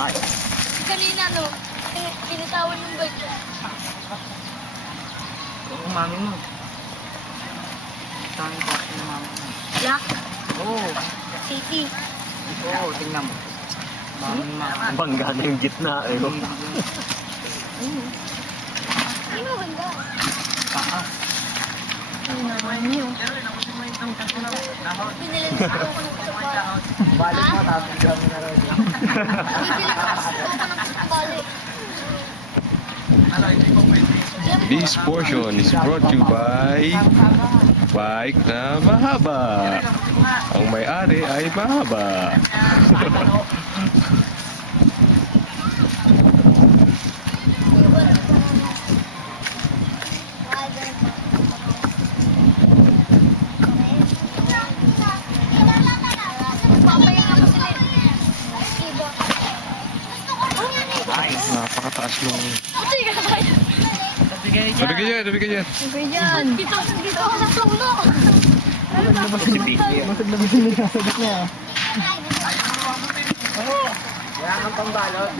Ay. Kanina, no? Pinitawan yung bike ko. Oo, mami mo. Saan yung kasi ng mami mo? Black? Oo. City. Oo, tingnan mo. Mami mo. Bangga na yung gitna eh. Ano ganda? Taas. Ano naman yun? Binili na ako ng kasabal. Balik mo, tapos gawin na rin. Bibili ko ng kasabal. This portion is brought to you by Bike na Mahaba. Ang may-ari ay mahaba. Napakataas nung... Sabi ka dyan, sabi ka dyan. Sabi dyan. Dito ako sa tulo. Masag na bitin nila sa gitna. Wala kang pambalot.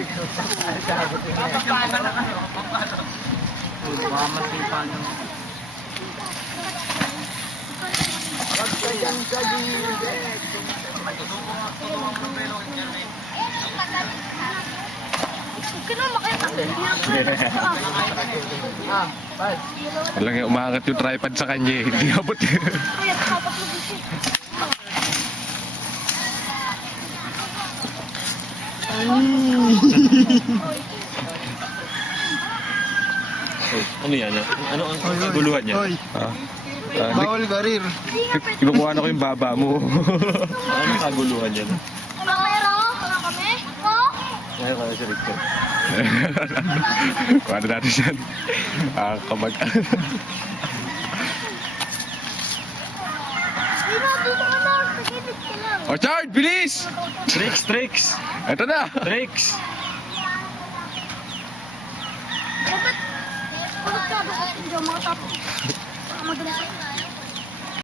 Mga masipa nyo. Wag ka dyan sa gilid. Huwag ka naman makita. Pad. Walang yung umaangat yung tripod sa kanya eh. Hindi abot. Kaya kapat mo dito. Ano yan? Ano ang kaguluhan niya? Hoy, Ah, bawal garir. kinukuha na ko yung baba mo. Ano ang kaguluhan niya? Kamera? Wala kami? Oh? Ngayon ka na si Victor. Kuha na natin yan. Kamag... Dito, dito ka na. Pagkipit ka lang. Oh, Chard! Bilis! Tricks! Tricks! Eto na! Tricks! Dapat ka ba sa inyo mga tapos? Madalas.